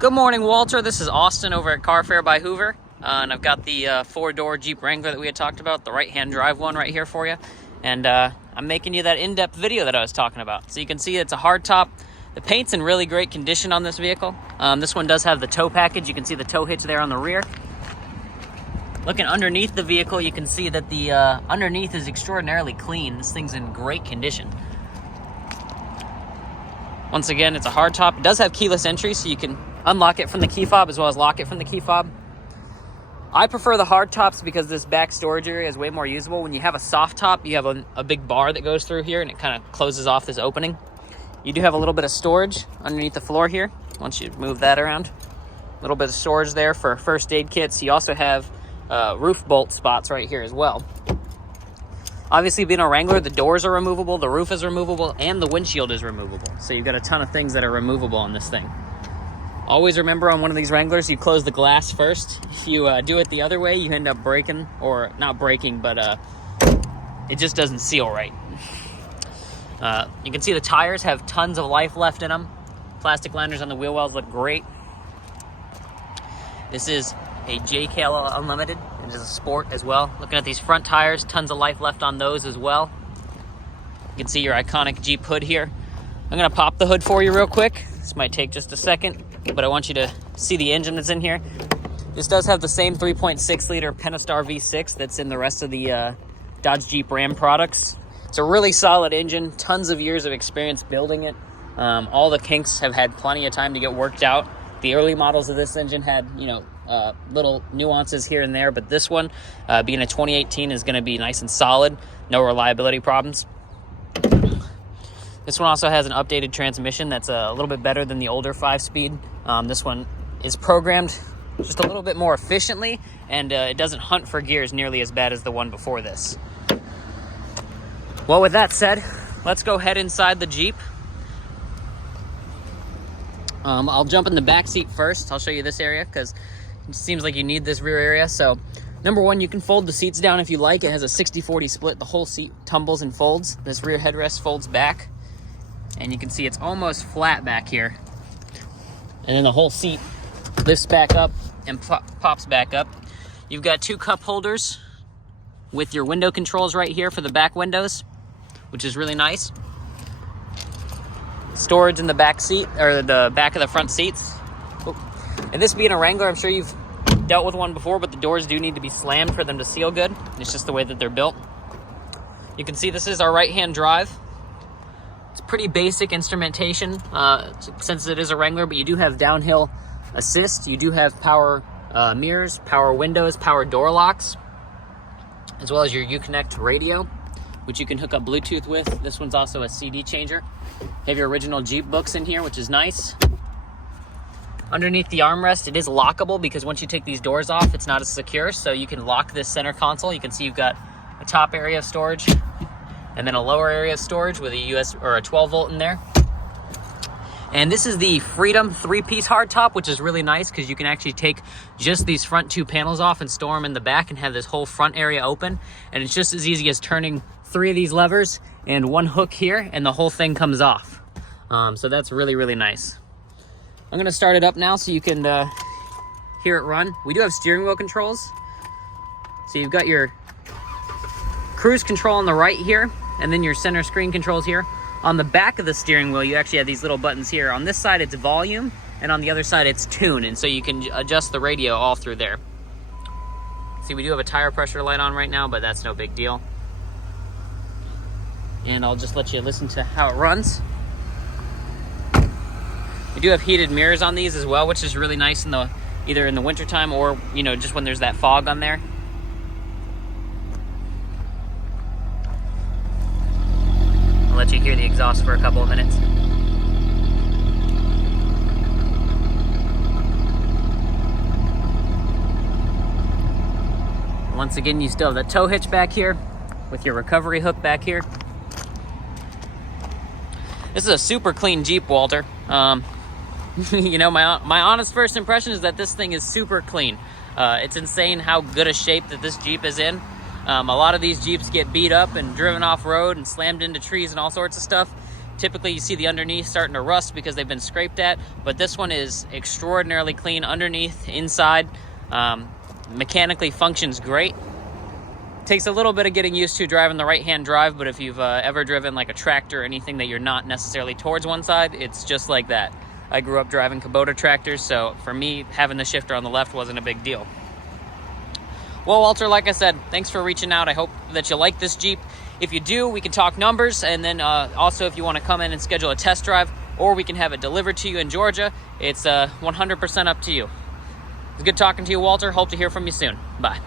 Good morning, Walter. This is Austin over at Car Fair by Hoover. And I've got the four-door Jeep Wrangler that we had talked about, the right-hand drive one right here for you. And I'm making you that in-depth video that I was talking about. So you can see it's a hardtop. The paint's in really great condition on this vehicle. This one does have the tow package. You can see the tow hitch there on the rear. Looking underneath the vehicle, you can see that the underneath is extraordinarily clean. This thing's in great condition. Once again, it's a hardtop. It does have keyless entry, so you can unlock it from the key fob as well as lock it from the key fob. I prefer the hard tops because this back storage area is way more usable. When you have a soft top, you have a big bar that goes through here and it kind of closes off this opening. You do have a little bit of storage underneath the floor here. Once you move that around, a little bit of storage there for first aid kits. You also have roof bolt spots right here as well. Obviously, being a Wrangler, the doors are removable, the roof is removable, and the windshield is removable. So you've got a ton of things that are removable on this thing. Always remember on one of these Wranglers, you close the glass first. If you do it the other way, you end up breaking, or not breaking, but it just doesn't seal right. You can see the tires have tons of life left in them. Plastic liners on the wheel wells look great. This is a JKL Unlimited. It is a sport as well. Looking at these front tires, tons of life left on those as well. You can see your iconic Jeep hood here. I'm gonna pop the hood for you real quick. This might take just a second, but I want you to see the engine that's in here. This does have the same 3.6 liter Pentastar V6 that's in the rest of the Dodge Jeep Ram products. It's a really solid engine, tons of years of experience building it. All the kinks have had plenty of time to get worked out. The early models of this engine had, little nuances here and there, but this one, being a 2018, is gonna be nice and solid, no reliability problems. This one also has an updated transmission that's a little bit better than the older 5-speed. This one is programmed just a little bit more efficiently, and it doesn't hunt for gears nearly as bad as the one before this. Well, with that said, let's go head inside the Jeep. I'll jump in the back seat first. I'll show you this area because it seems like you need this rear area. So, number one, you can fold the seats down if you like. It has a 60-40 split. The whole seat tumbles and folds. This rear headrest folds back. And you can see it's almost flat back here. And then the whole seat lifts back up and pops back up. You've got two cup holders with your window controls right here for the back windows, which is really nice. Storage in the back seat, or the back of the front seats. And this being a Wrangler, I'm sure you've dealt with one before, but the doors do need to be slammed for them to seal good. It's just the way that they're built. You can see this is our right-hand drive. It's pretty basic instrumentation since it is a Wrangler, but you do have downhill assist. You do have power mirrors, power windows, power door locks, as well as your Uconnect radio, which you can hook up Bluetooth with. This one's also a CD changer. You have your original Jeep books in here, which is nice. Underneath the armrest, it is lockable because once you take these doors off, it's not as secure, so you can lock this center console. You can see you've got a top area of storage and then a lower area of storage with a US or a 12 volt in there. And this is the Freedom 3-piece hardtop, which is really nice because you can actually take just these front two panels off and store them in the back and have this whole front area open. And it's just as easy as turning 3 of these levers and one hook here and the whole thing comes off. So that's really, really nice. I'm gonna start it up now so you can hear it run. We do have steering wheel controls. So you've got your cruise control on the right here, and then your center screen controls here. On the back of the steering wheel, you actually have these little buttons here. On this side, it's volume, and on the other side, it's tune, and so you can adjust the radio all through there. See, we do have a tire pressure light on right now, but that's no big deal. And I'll just let you listen to how it runs. We do have heated mirrors on these as well, which is really nice in either in the wintertime or, just when there's that fog on there. I'll let you hear the exhaust for a couple of minutes. Once again, you still have the tow hitch back here with your recovery hook back here. This is a super clean Jeep, Walter. My honest first impression is that this thing is super clean. It's insane how good a shape that this Jeep is in. A lot of these Jeeps get beat up and driven off road and slammed into trees and all sorts of stuff. Typically, you see the underneath starting to rust because they've been scraped at, but this one is extraordinarily clean underneath, inside. Mechanically functions great. Takes a little bit of getting used to driving the right-hand drive, but if you've ever driven like a tractor or anything that you're not necessarily towards one side, it's just like that. I grew up driving Kubota tractors, so for me, having the shifter on the left wasn't a big deal. Well, Walter, like I said, thanks for reaching out. I hope that you like this Jeep. If you do, we can talk numbers, and then also if you want to come in and schedule a test drive, or we can have it delivered to you in Georgia, it's 100% up to you. It's good talking to you, Walter. Hope to hear from you soon. Bye.